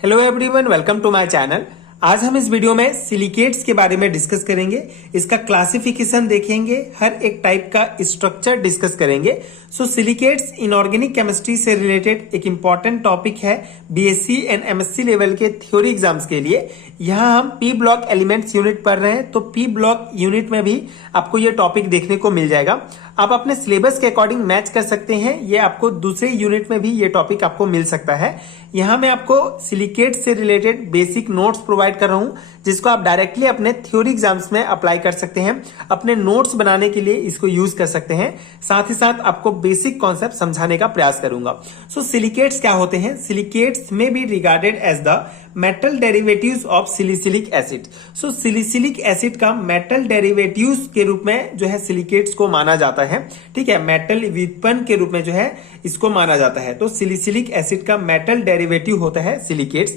Hello everyone, welcome to my channel. आज हम इस वीडियो में सिलिकेट्स के बारे में डिस्कस करेंगे। इसका क्लासिफिकेशन देखेंगे, हर एक टाइप का स्ट्रक्चर डिस्कस करेंगे। सो सिलिकेट्स इनऑर्गेनिक केमिस्ट्री से रिलेटेड एक इंपॉर्टेंट टॉपिक है बीएससी एंड एमएससी लेवल के थ्योरी एग्जाम्स के लिए। यहाँ हम पी ब्लॉक एलिमेंट्स यूनिट पढ़ रहे हैं, तो पी ब्लॉक यूनिट में भी आपको ये टॉपिक देखने को मिल जाएगा। आप अपने सिलेबस के अकॉर्डिंग मैच कर सकते हैं, ये आपको दूसरे यूनिट में भी ये टॉपिक आपको मिल सकता है। यहाँ मैं आपको सिलिकेट से रिलेटेड बेसिक नोट्स प्रोवाइड कर रहा हूँ, जिसको आप डायरेक्टली अपने थ्योरी एग्जाम्स में अप्लाई कर सकते हैं। अपने नोट्स बनाने के लिए इसको यूज कर सकते हैं। साथ ही साथ आपको बेसिक कॉन्सेप्ट समझाने का प्रयास करूंगा। सो सिलिकेट्स क्या होते हैं? Silicates may be regarded as the metal derivatives of silicilic acid. So silicilic acid का मेटल डेरिवेटिव्स के रूप में जो है सिलिकेट्स को माना जाता है। ठीक है, मेटल व्युत्पन्न के रूप में जो है इसको माना जाता है। तो सिलिसिलिक एसिड का मेटल डेरिवेटिव होता है सिलिकेट्स,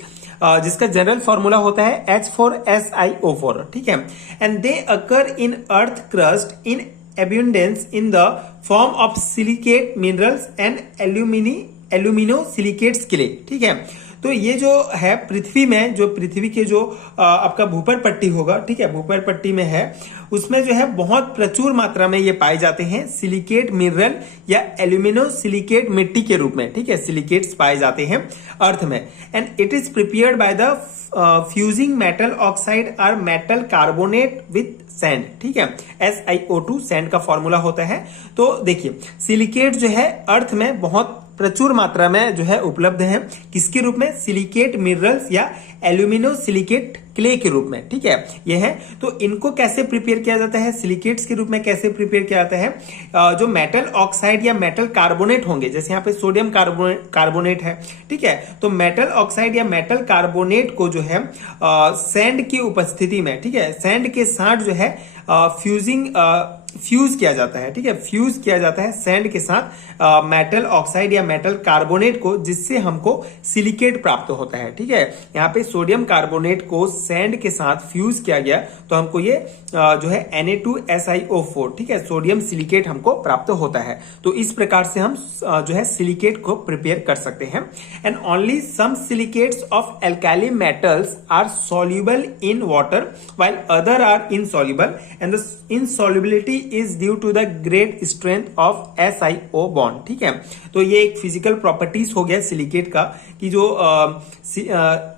जिसका जनरल फॉर्मूला होता है H4SiO4। ठीक है, and they occur in earth crust in abundance in the form of silicate minerals and alumino silicates clay। ठीक है, तो ये जो है पृथ्वी में, जो पृथ्वी के जो आपका भूपर पट्टी होगा, ठीक है, भूपर पट्टी में है, उसमें जो है बहुत प्रचुर मात्रा में ये पाए जाते हैं सिलिकेट मिनरल या एल्यूमिनो सिलिकेट मिट्टी के रूप में। ठीक है, सिलिकेट्स पाए जाते हैं अर्थ में। And it is prepared by the fusing metal oxide और मेटल कार्बोनेट विथ सैंड। ठीक है, SiO2 सैंड का फॉर्मूला होता है। तो देखिए, सिलिकेट जो है अर्थ में बहुत प्रचुर मात्रा में जो है उपलब्ध है। किसके रूप में? सिलिकेट मिनरल्स या एल्यूमिनो सिलिकेट क्ले के रूप में। ठीक है, ये है। तो इनको कैसे प्रिपेयर किया जाता है? सिलिकेट्स के रूप में कैसे प्रिपेयर किया जाता है? जो मेटल ऑक्साइड या मेटल कार्बोनेट होंगे, जैसे यहाँ पे सोडियम कार्बोनेट है। ठीक है, तो मेटल ऑक्साइड या मेटल कार्बोनेट को जो है सैंड की उपस्थिति में, ठीक है, सैंड के साथ जो है फ्यूज किया जाता है। ठीक है, फ्यूज किया जाता है सैंड के साथ मेटल ऑक्साइड या मेटल कार्बोनेट को, जिससे हमको सिलिकेट प्राप्त होता है। ठीक है, यहाँ पे सोडियम कार्बोनेट को सैंड के साथ फ्यूज किया गया, तो हमको ये जो है Na2SiO4, ठीक है, सोडियम सिलिकेट हमको प्राप्त होता है। तो इस प्रकार से हम जो है सिलिकेट को प्रिपेयर कर सकते हैं। And only some silicates of alkali metals are soluble in water while other are insoluble and the insolubility is due to the great strength of SiO bond. ठीक है, तो ये एक फिजिकल प्रॉपर्टीज हो गया सिलिकेट का, कि जो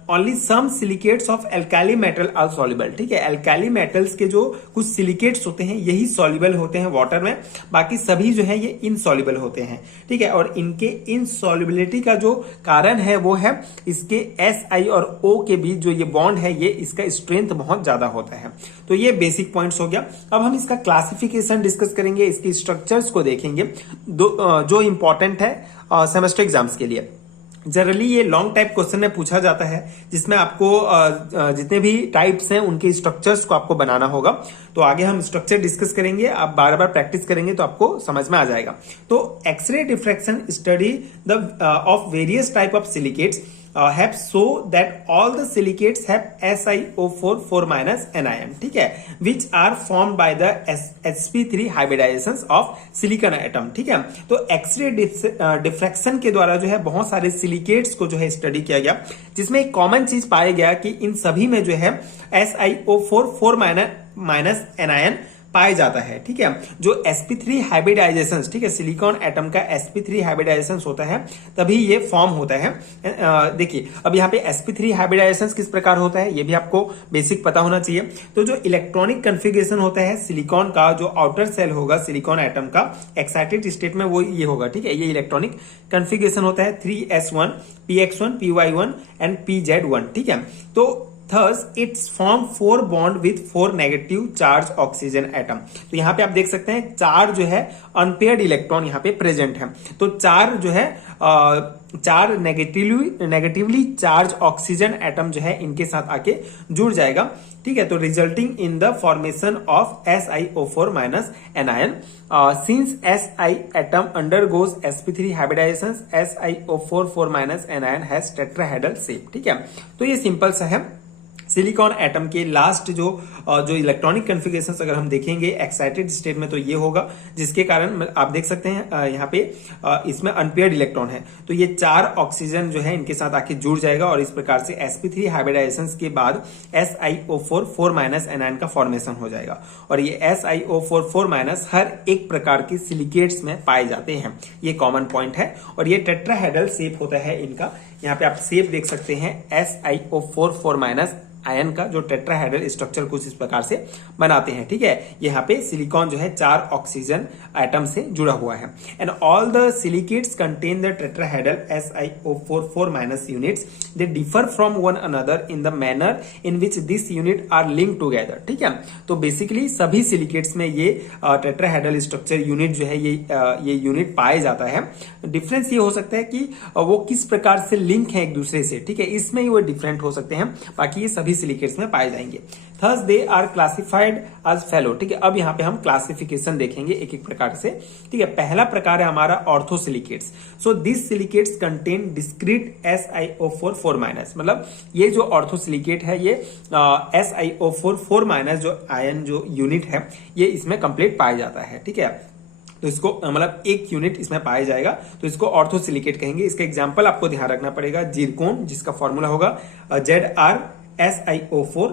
only some silicates of alkali metal are soluble. ठीक है, एल्काली मेटल्स के जो कुछ सिलिकेट्स होते हैं यही सॉल्युबल होते हैं वाटर में, बाकी सभी जो है ये इनसॉल्युबल होते हैं। ठीक है, और इनके इनसॉल्युबिलिटी का जो कारण है वो है इसके Si और O के बीच जो ये बॉन्ड है, ये इसका स्ट्रेंथ बहुत ज्यादा होता है। तो ये बेसिक पॉइंट्स हो गया। अब हम इसका क्लासिफिकेशन डिस्कस करेंगे, इसके स्ट्रक्चर्स को देखेंगे जो इंपॉर्टेंट है सेमेस्टर एग्जाम्स के लिए। जनरली ये लॉन्ग टाइप क्वेश्चन में पूछा जाता है, जिसमें आपको जितने भी टाइप्स हैं उनके स्ट्रक्चर्स को आपको बनाना होगा। तो आगे हम स्ट्रक्चर डिस्कस करेंगे, आप बार बार प्रैक्टिस करेंगे तो आपको समझ में आ जाएगा। तो X-ray diffraction study the of various type of silicates have show that all the silicates have SiO4 4- anion, ठीक है, which are formed by the sp3 hybridizations of silicon atom। ठीक है, तो एक्सरे डिफ्रैक्शन के द्वारा जो है बहुत सारे सिलिकेट्स को जो है स्टडी किया गया, जिसमें एक कॉमन चीज पाया गया कि इन सभी में जो है SiO4 4- anion पाया जाता है। ठीक है, जो sp3 हाइब्रिडाइजेशन, ठीक है, सिलिकॉन एटम का sp3 हाइब्रिडाइजेशन होता है तभी ये फॉर्म होता है। देखिए, अब यहाँ पे sp3 हाइब्रिडाइजेशन किस प्रकार होता है ये भी आपको बेसिक पता होना चाहिए। तो जो इलेक्ट्रॉनिक कन्फिगरेशन होता है सिलिकॉन का, जो आउटर सेल होगा सिलिकॉन एटम का एक्साइटेड स्टेट में, वो ये होगा। ठीक है, ये इलेक्ट्रॉनिक कन्फिगरेशन होता है 3s1 px1 py1 and pz1। ठीक है, तो Thus, it's form 4 bond with 4 negative charge oxygen atom। तो यहाँ पे आप देख सकते हैं 4 जो है अनपेयर्ड इलेक्ट्रॉन यहाँ पे प्रेजेंट है। तो 4 जो है 4 नेगेटिवली चार्ज ऑक्सीजन एटम जो है इनके साथ आके जुड़ जाएगा। ठीक है, तो resulting in the formation of SiO4- anion। Since Si atom undergoes sp3 hybridization, SiO4 4- anion has tetrahedral shape। ठीक है, तो ये सिंपल सा है। सिलिकॉन एटम के लास्ट जो इलेक्ट्रॉनिक कन्फिगरेशन अगर हम देखेंगे एक्साइटेड स्टेट में तो ये होगा, जिसके कारण आप देख सकते हैं यहाँ पे इसमें अनपेयर्ड इलेक्ट्रॉन है, तो ये 4 ऑक्सीजन जो है इनके साथ आके जुड़ जाएगा और इस प्रकार से sp3 हाइब्रिडाइजेशन के बाद SiO4 4- एनायन का फॉर्मेशन हो जाएगा। और ये SiO4 4- हर एक प्रकार के सिलिकेट्स में पाए जाते हैं, ये कॉमन पॉइंट है। और ये टेट्राहेड्रल शेप होता है इनका, यहाँ पे आप शेप देख सकते हैं SiO4 4- आयन का जो टेट्राहेड्रल स्ट्रक्चर कुछ इस प्रकार से बनाते हैं, ठीक है। यहाँ पे सिलिकॉन जो है 4 ऑक्सीजन एटम से जुड़ा हुआ है। And all the silicates contain the tetrahedral SiO4 4- units, they differ from one another in the manner in which this unit are link together, ठीक है। तो बेसिकली सभी सिलिकेट्स में ये टेट्राहेड्रल स्ट्रक्चर यूनिट जो है ये यूनिट पाया जाता है। डिफरेंस ये हो सकता है कि वो किस प्रकार से लिंक है एक दूसरे से, ठीक है, इसमें ही वो डिफरेंट हो सकते हैं, बाकी ये सभी सिलिकेट्स में पाए जाएंगे। Thus they are classified as follow, ठीक है। अब यहाँ पे हम क्लासिफिकेशन देखेंगे एक एक प्रकार से, ठीक है। पहला प्रकार है हमारा orthosilicates. So this silicates contain discrete SiO4 4-, मतलब ये जो ऑर्थोसिलिकेट है ये SiO4 4- जो आयन जो यूनिट है ये इसमें कंप्लीट पाया जाता है, ठीक है। तो इसको मतलब एक यूनिट इसमें पाया जाएगा तो इसको ऑर्थोसिलिकेट कहेंगे। इसका एग्जांपल आपको ध्यान रखना पड़ेगा, जिरकोन जिसका फॉर्मूला होगा ZrSiO4,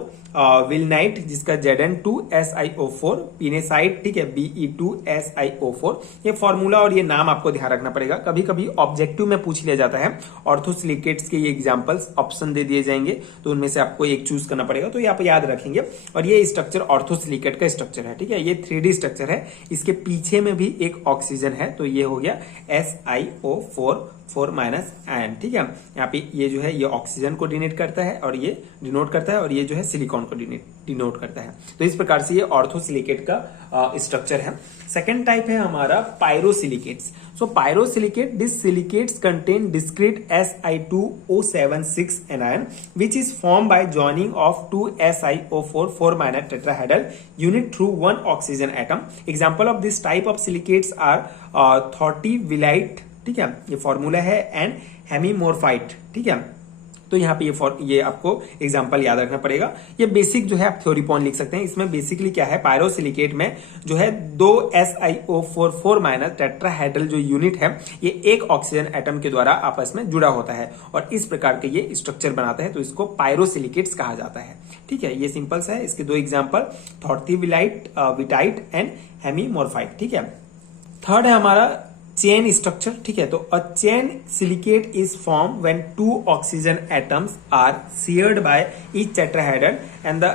विलनाइट जिसका Zn2SiO4, पिनेसाइट, ठीक है, Be2SiO4। ये फॉर्मूला और ये नाम आपको ध्यान रखना पड़ेगा। कभी कभी ऑब्जेक्टिव में पूछ लिया जाता है, ऑर्थोसिलिकेट्स के ये एग्जांपल्स ऑप्शन दे दिए जाएंगे तो उनमें से आपको एक चूज करना पड़ेगा, तो ये आप याद रखेंगे। और ये स्ट्रक्चर ऑर्थोसिलिकेट का स्ट्रक्चर है, ठीक है, ये 3D स्ट्रक्चर है। इसके पीछे में भी एक ऑक्सीजन है, तो ये हो गया SiO4 4- आयन, ठीक है। यहाँ पे ये जो है ये ऑक्सीजन को डिनोट करता है और ये डिनोट करता है, और ये जो है सिलिकॉन को डिनोट करता है। तो इस प्रकार से ये ऑर्थोसिलिकेट का स्ट्रक्चर है। सेकेंड टाइप है हमारा pyrosilicates. So pyrosilicate, this silicates contain discrete Si2O76 anion which is formed by joining of 2 SiO4 4- tetrahedral unit through one oxygen atom. Example of this type of silicates are थॉर्टिविलाइट, ठीक है, ये formula है, and हेमीमोर्फाइट, ठीक है। तो यहाँ पे ये आपको एग्जांपल याद रखना पड़ेगा। ये बेसिक जो है आप थ्योरी पॉइंट लिख सकते हैं। इसमें बेसिकली क्या है, पायरोसिलिकेट में जो है 2 SiO4 4- टेट्राहेड्रल जो यूनिट है ये एक ऑक्सीजन एटम के द्वारा आपस में जुड़ा होता है और इस प्रकार के ये स्ट्रक्चर बनाता है, तो इसको पायरोसिलिकेट्स कहा जाता है, ठीक है। ये सिंपल सा है। इसके 2 एग्जाम्पल, थॉर्टिविलाइट विटाइट एंड हेमीमोर्फाइट, ठीक है। थर्ड है हमारा चेन स्ट्रक्चर, ठीक है। तो a chain silicate is form when 2 oxygen atoms are shared by each tetrahedral and the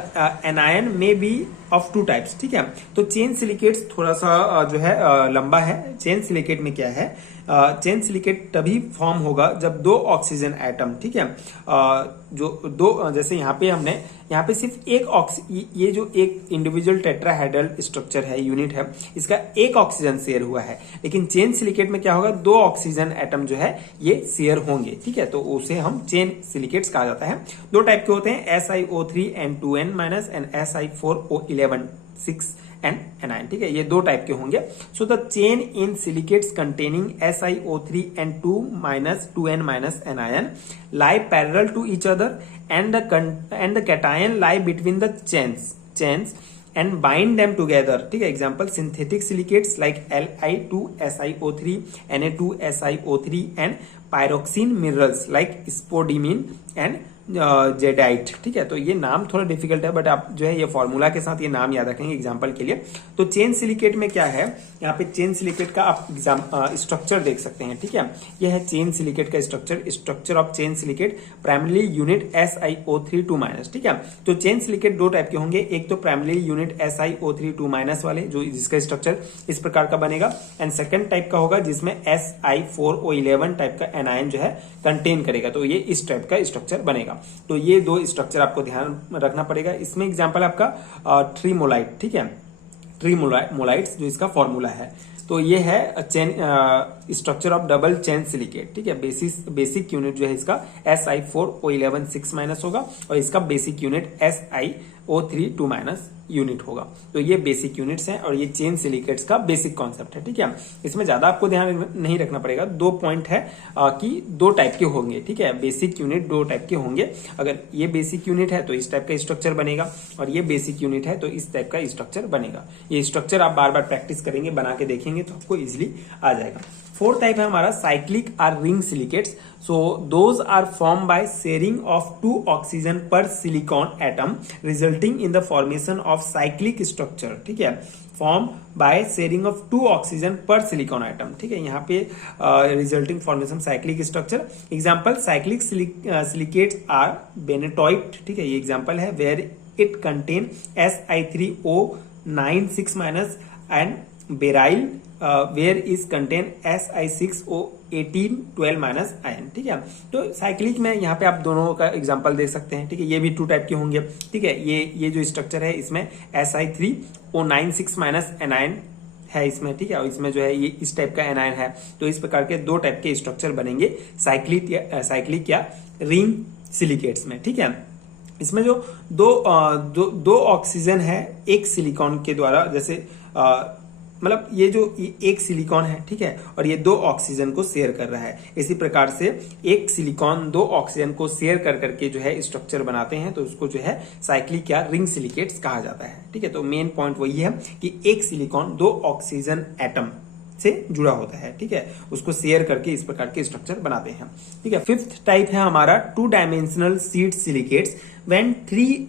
anion may be of 2 types, ठीक है। तो चेन सिलिकेट्स थोड़ा सा जो है लंबा है। चेन सिलिकेट में क्या है, चेन सिलिकेट तभी फॉर्म होगा जब 2 ऑक्सीजन एटम, ठीक है, जो 2, जैसे यहाँ पे सिर्फ ये जो एक इंडिविजुअल टेट्राहेड्रल स्ट्रक्चर है, यूनिट है, इसका एक ऑक्सीजन शेयर हुआ है। लेकिन चेन सिलिकेट में क्या होगा, 2 ऑक्सीजन एटम जो है ये शेयर होंगे, ठीक है। तो उसे हम चेन सिलिकेट्स कहा जाता है। 2 टाइप के होते हैं, SiO3N2N- and Si4O11 6 and anion, ठीक है। ये 2 टाइप के होंगे। So the chain in silicates containing SiO3N2- 2N- anion lie parallel to each other and the cation lie between the chains and bind them together, ठीक है। Example, synthetic silicates like Li2SiO3, Na2SiO3 and pyroxene minerals like spodumene and jadeite, ठीक है। तो ये नाम थोड़ा difficult है, but आप जो है ये फॉर्मूला के साथ ये नाम याद रखेंगे एग्जांपल के लिए। तो चेन सिलिकेट में क्या है, यहाँ पे चेन सिलिकेट का आप स्ट्रक्चर देख सकते हैं, ठीक है। ये है चेन सिलिकेट का structure of chain silicate, primary unit SiO3 2-, ठीक है। तो चेन सिलिकेट 2 टाइप के होंगे, एक तो प्राइमरी यूनिट SiO3 2- वाले जो जिसका स्ट्रक्चर इस प्रकार का बनेगा, एंड सेकेंड टाइप का होगा जिसमें Si4O11 टाइप का एनायन जो है कंटेन करेगा, तो ये इस टाइप का स्ट्रक्चर बनेगा। तो ये 2 स्ट्रक्चर आपको ध्यान रखना पड़ेगा। इसमें एग्जांपल आपका ट्रीमोलाइट, ठीक है, ट्रीमोलाइट्स जो इसका फॉर्मूला है। तो ये है chain structure of double chain silicate, ठीक है। बेसिक यूनिट जो है इसका Si4O11 6- होगा और इसका बेसिक यूनिट SiO3 2- यूनिट होगा। तो ये बेसिक यूनिट्स हैं और ये चेन सिलिकेट्स का बेसिक कॉन्सेप्ट है, ठीक है। इसमें ज्यादा आपको ध्यान नहीं रखना पड़ेगा। 2 पॉइंट है कि 2 टाइप के होंगे, ठीक है। बेसिक यूनिट 2 टाइप के होंगे। अगर ये बेसिक यूनिट है तो इस टाइप का स्ट्रक्चर बनेगा और ये बेसिक यूनिट है तो इस टाइप का स्ट्रक्चर बनेगा। ये स्ट्रक्चर आप बार बार प्रैक्टिस करेंगे, बना के देखेंगे तो आपको इजिली आ जाएगा। 4th टाइप है हमारा साइक्लिक और ring silicates. So those are form by sharing of 2 oxygen per silicon atom resulting in the formation of cyclic structure, ठीक है। Form by sharing of 2 oxygen per silicon atom, ठीक है। यहाँ पे resulting formation cyclic structure. Example cyclic silicates are benitoite, ठीक है, ये example है। Where it contain Si3O96- and beryl where is contain Si6O1812- ion, ठीक है। तो साइक्लिक में यहाँ पे आप दोनों का एग्जांपल दे सकते हैं, ठीक है। ये भी 2 टाइप के होंगे, ठीक है। ये जो स्ट्रक्चर है इसमें Si3O96- एनायन है इसमें, ठीक है। और इसमें जो है ये इस टाइप का एनायन है। तो इस प्रकार के 2 टाइप के स्ट्रक्चर बनेंगे साइक्लिक या रिंग सिलिकेट्स में, ठीक है। इसमें जो दो ऑक्सीजन है एक सिलिकॉन के द्वारा, जैसे मतलब ये जो एक सिलिकॉन है, ठीक है, और ये 2 ऑक्सीजन को शेयर कर रहा है। इसी प्रकार से एक सिलिकॉन 2 ऑक्सीजन को शेयर कर करके जो है स्ट्रक्चर बनाते हैं, तो उसको जो है साइक्लिक या रिंग सिलिकेट्स कहा जाता है, ठीक है। तो मेन पॉइंट वही है कि एक सिलिकॉन 2 ऑक्सीजन एटम से जुड़ा होता है, ठीक है, उसको शेयर करके इस प्रकार के स्ट्रक्चर बनाते हैं, ठीक है। 5th टाइप है हमारा 2 dimensional seed silicates. When 3O-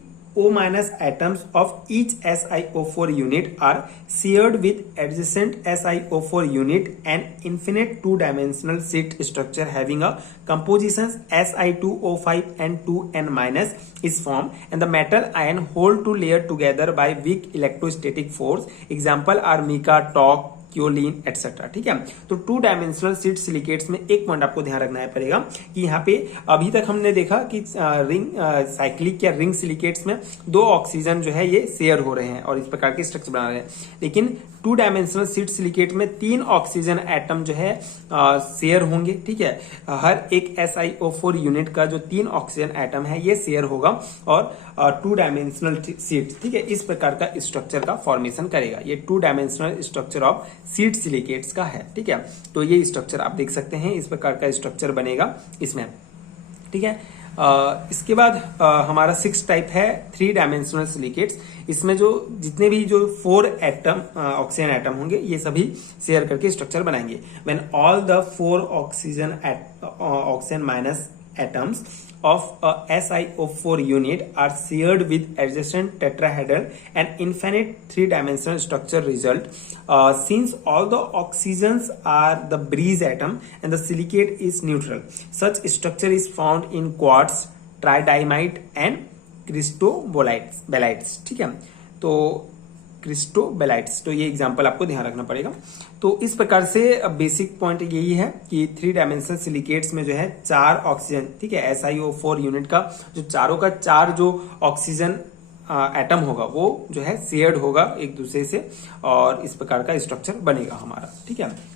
atoms of each SiO4 unit are shared with adjacent SiO4 unit, an infinite 2-dimensional sheet structure having a composition Si2O5 and 2N- is formed, and the metal ion hold to layer together by weak electrostatic force. Example are mica, talc, kaolin etcetera, ठीक है। तो 2 dimensional seed silicates में एक point आपको ध्यान रखना है पड़ेगा कि यहाँ पे अभी तक हमने देखा कि साइक्लिक या रिंग सिलिकेट्स में 2 ऑक्सीजन जो है ये शेयर हो रहे हैं और इस प्रकार के स्ट्रक्चर बना रहे हैं। लेकिन 2 डायमेंशनल सीड सिलिकेट में 3 ऑक्सीजन एटम जो है शेयर होंगे, ठीक है। हर एक SiO4 यूनिट का जो 3 ऑक्सीजन एटम है ये शेयर होगा और 2 डायमेंशनल सीड, ठीक है, इस प्रकार का स्ट्रक्चर का फॉर्मेशन करेगा। ये 2 dimensional structure of seed silicates का है, ठीक है। तो ये स्ट्रक्चर आप देख सकते हैं, इस प्रकार का स्ट्रक्चर बनेगा इसमें, ठीक है। इसके बाद हमारा 6th टाइप है 3 डायमेंशनल सिलिकेट्स। इसमें जो जितने भी जो 4 एटम ऑक्सीजन एटम होंगे ये सभी शेयर करके स्ट्रक्चर बनाएंगे। When all the 4 oxygen minus atoms of a SiO4 unit are shared with adjacent tetrahedral and infinite 3-dimensional structure result. Since all the oxygens are the breeze atom and the silicate is neutral, such structure is found in quartz, tridymite and क्रिस्टोबेलाइट्स, ठीक है। तो क्रिस्टोबेलाइट्स, तो ये example आपको ध्यान रखना पड़ेगा। तो इस प्रकार से बेसिक पॉइंट यही है कि 3 डायमेंशनल सिलिकेट्स में जो है 4 ऑक्सीजन, ठीक है, SiO4 यूनिट का जो चारों का 4 जो ऑक्सीजन एटम होगा वो जो है शेयर्ड होगा एक दूसरे से और इस प्रकार का स्ट्रक्चर बनेगा हमारा, ठीक है।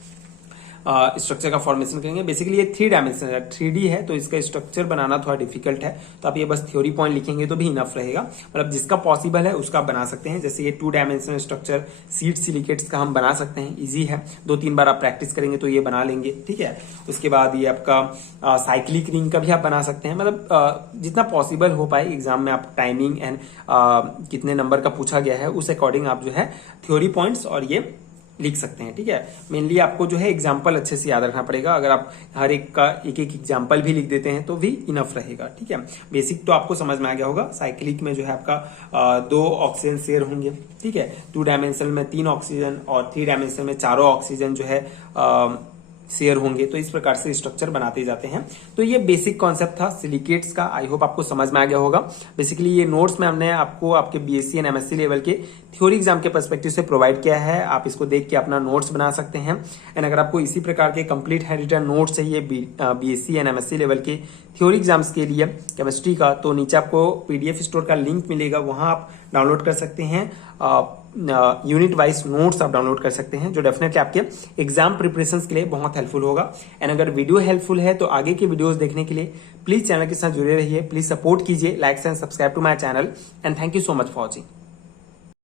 स्ट्रक्चर का फॉर्मेशन करेंगे। बेसिकली ये 3 डायमेंशनल है, 3D है, तो इसका स्ट्रक्चर बनाना थोड़ा डिफिकल्ट है। तो आप ये बस थ्योरी पॉइंट लिखेंगे तो भी इनफ रहेगा। मतलब जिसका पॉसिबल है उसका आप बना सकते हैं। जैसे ये 2 डायमेंशनल स्ट्रक्चर सीड सिलिकेट्स का हम बना सकते हैं, इजी है। 2-3 बार आप प्रैक्टिस करेंगे तो ये बना लेंगे, ठीक है। उसके बाद ये आपका साइक्लिक रिंग का भी आप बना सकते हैं। मतलब जितना पॉसिबल हो पाए एग्जाम में आप टाइमिंग एंड कितने नंबर का पूछा गया है उस अकॉर्डिंग आप जो है थ्योरी पॉइंट्स और ये लिख सकते हैं, ठीक है। मेनली आपको जो है एग्जाम्पल अच्छे से याद रखना पड़ेगा। अगर आप हर एक का एक एग्जाम्पल भी लिख देते हैं तो भी इनफ रहेगा, ठीक है। बेसिक तो आपको समझ में आ गया होगा। साइक्लिक में जो है आपका 2 ऑक्सीजन शेयर होंगे, ठीक है। 2 डायमेंशनल में 3 ऑक्सीजन और 3 डायमेंशनल में 4 ऑक्सीजन जो है शेयर होंगे। तो इस प्रकार से स्ट्रक्चर बनाते जाते हैं। तो ये बेसिक कॉन्सेप्ट था सिलिकेट्स का। आई होप आपको समझ में आ गया होगा। बेसिकली ये नोट्स में हमने आपको आपके BSc एंड MSc लेवल के थ्योरी एग्जाम के पर्सपेक्टिव से प्रोवाइड किया है। आप इसको देख के अपना नोट्स बना सकते हैं। एंड अगर आपको इसी प्रकार के कंप्लीट हैंड रिटन नोट्स चाहिए BSc एंड MSc लेवल के थ्योरी एग्जाम्स के लिए केमिस्ट्री का, तो नीचे आपको PDF स्टोर का लिंक मिलेगा, वहां आप डाउनलोड कर सकते हैं। यूनिट वाइज नोट्स आप डाउनलोड कर सकते हैं जो डेफिनेटली आपके एग्जाम प्रिपरेशंस के लिए बहुत हेल्पफुल होगा। एंड अगर वीडियो हेल्पफुल है तो आगे के वीडियोस देखने के लिए प्लीज चैनल के साथ जुड़े रहिए। प्लीज सपोर्ट कीजिए, like and subscribe to my channel and thank you so much for watching.